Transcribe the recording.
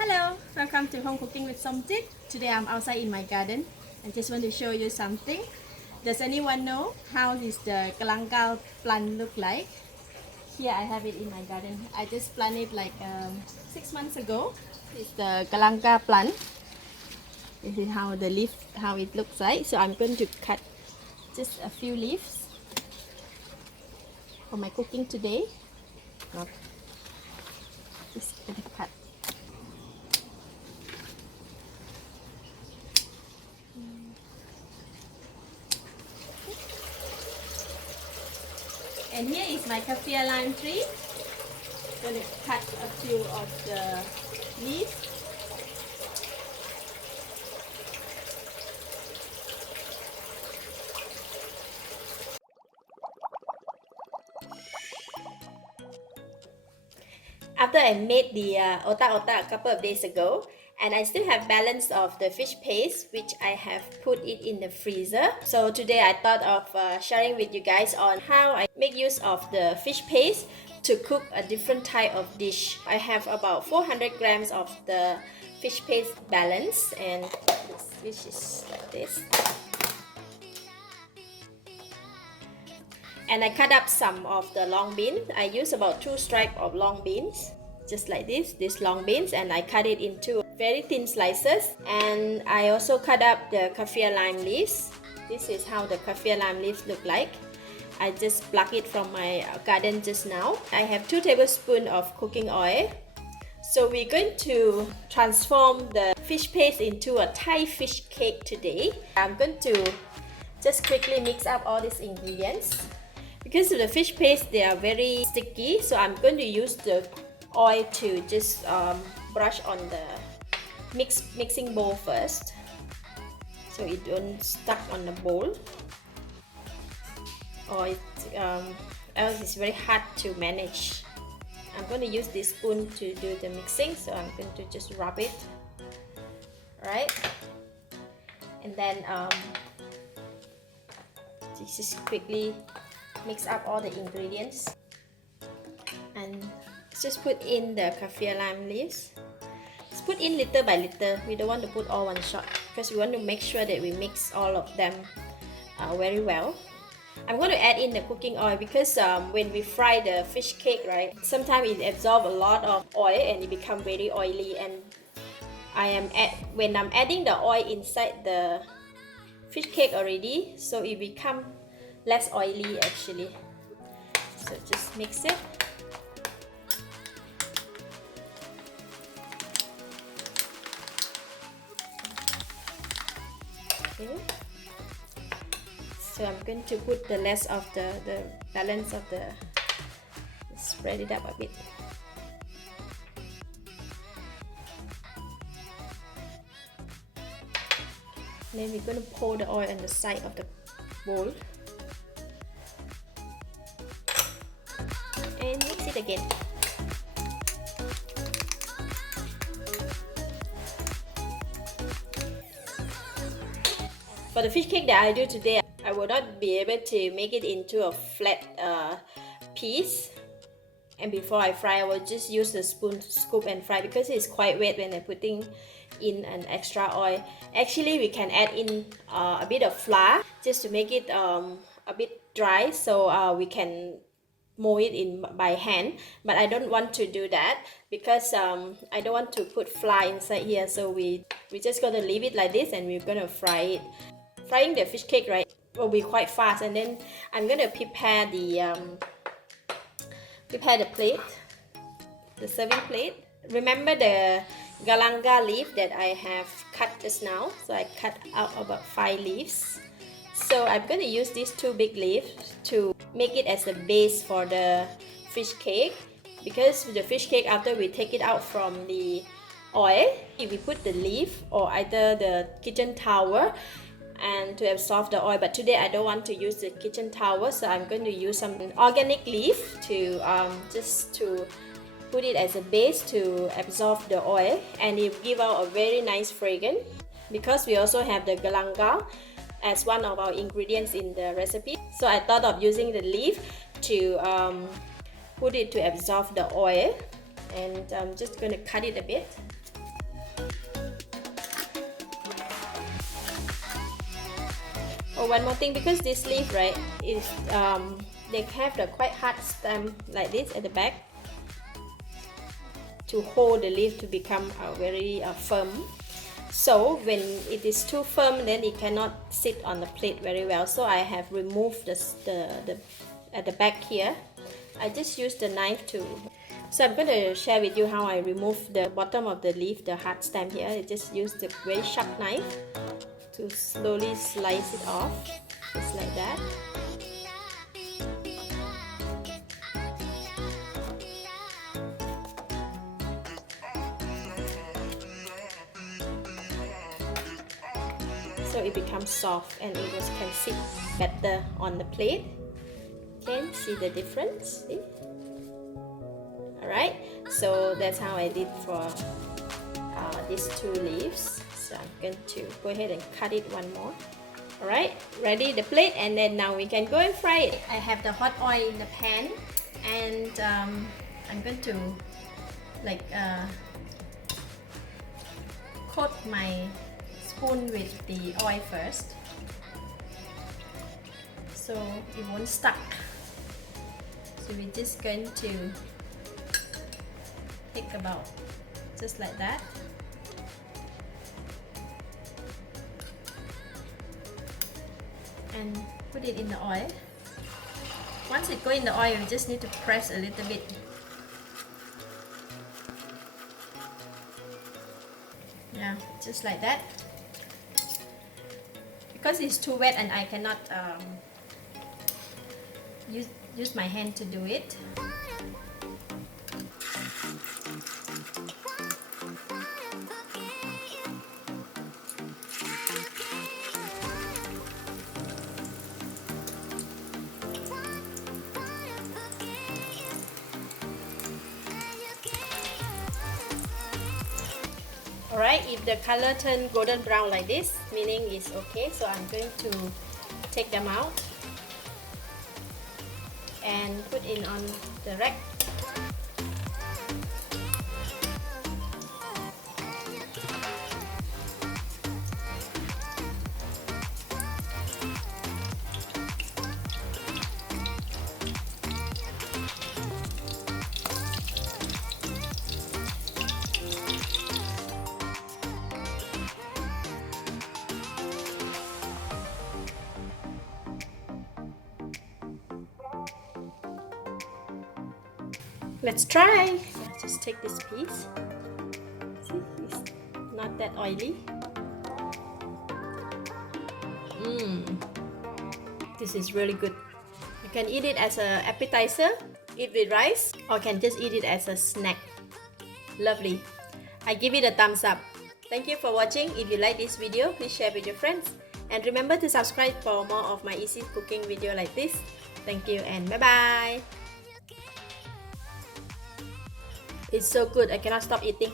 Hello, welcome to Home Cooking with Something. Today I'm outside in my garden. I just want to show you something. Does anyone know how is the galangal plant look like? Here I have it in my garden. I just planted like 6 months ago. It's the galangal plant. This is how the leaf, how it looks like. So I'm going to cut just a few leaves for my cooking today. Just gonna cut. And here is my kaffir lime tree. I'm going to cut a few of the leaves. After I made the otak otak a couple of days ago, and I still have balance of the fish paste which I have put it in the freezer. So today I thought of sharing with you guys on how I make use of the fish paste to cook a different type of dish. I have about 400 grams of the fish paste balance, and this fish is like this. And I cut up some of the long beans. I use about 2 stripes of long beans, just like this, these long beans, and I cut it into very thin slices. And I also cut up the kaffir lime leaves. This is how the kaffir lime leaves look like. I just plucked it from my garden just now. I have 2 tablespoons of cooking oil. So we're going to transform the fish paste into a Thai fish cake today. I'm going to just quickly mix up all these ingredients. Because of the fish paste, they are very sticky, so I'm going to use the oil to just brush on the mixing bowl first, so it don't stuck on the bowl, or else it's very hard to manage. I'm going to use this spoon to do the mixing, so I'm going to just rub it, right? And then just quickly mix up all the ingredients, and just put in the kaffir lime leaves. Just put in little by little. We don't want to put all one shot because we want to make sure that we mix all of them very well. I'm going to add in the cooking oil because when we fry the fish cake, right, sometimes it absorbs a lot of oil and it becomes very oily, and when I'm adding the oil inside the fish cake already, so it becomes less oily actually. So just mix it. Okay. So I'm going to put the less of the balance of the, spread it up a bit. Then we're going to pour the oil on the side of the bowl. And mix it again. For the fish cake that I do today, I will not be able to make it into a flat piece. And before I fry, I will just use the spoon to scoop and fry because it's quite wet when I'm putting in an extra oil. Actually, we can add in a bit of flour just to make it a bit dry, so we can mold it in by hand, but I don't want to do that because I don't want to put flour inside here, so we're just gonna leave it like this and we're gonna fry it. Frying the fish cake, right, will be quite fast. And then I'm gonna prepare the plate, the serving plate. Remember the galangal leaf that I have cut just now, so I cut out about 5 leaves. So I'm going to use these 2 big leaves to make it as a base for the fish cake. Because the fish cake, after we take it out from the oil, we put the leaf or either the kitchen towel and to absorb the oil. But today I don't want to use the kitchen towel, so I'm going to use some organic leaf to just to put it as a base to absorb the oil, and it give out a very nice fragrance. Because we also have the galangal as one of our ingredients in the recipe, so I thought of using the leaf to put it to absorb the oil. And I'm just going to cut it a bit. Oh, one more thing, because this leaf, right, is they have the quite hard stem like this at the back to hold the leaf to become very firm. So when it is too firm, then it cannot sit on the plate very well. So I have removed the at the back here. I just use the knife to. So I'm going to share with you how I remove the bottom of the leaf, the hard stem here. I just use the very sharp knife to slowly slice it off, just like that. So it becomes soft and it can sit better on the plate. Can see the difference? See? Alright, so that's how I did for these two leaves. So I'm going to go ahead and cut it one more. Alright, ready the plate, and then now we can go and fry it. I have the hot oil in the pan, and I'm going to like coat my spoon with the oil first, so it won't stuck. So we're just going to take about just like that. And put it in the oil. Once it goes in the oil, you just need to press a little bit. Yeah, just like that. Because it's too wet and I cannot use my hand to do it. Alright, if the color turn golden brown like this, meaning it's okay. So I'm going to take them out and put in on the rack. Let's try. Just take this piece. See, it's not that oily. This is really good. You can eat it as an appetizer, eat with rice, or can just eat it as a snack. Lovely. I give it a thumbs up. Thank you for watching. If you like this video, please share with your friends. And remember to subscribe for more of my easy cooking video like this. Thank you and bye-bye. It's so good, I cannot stop eating.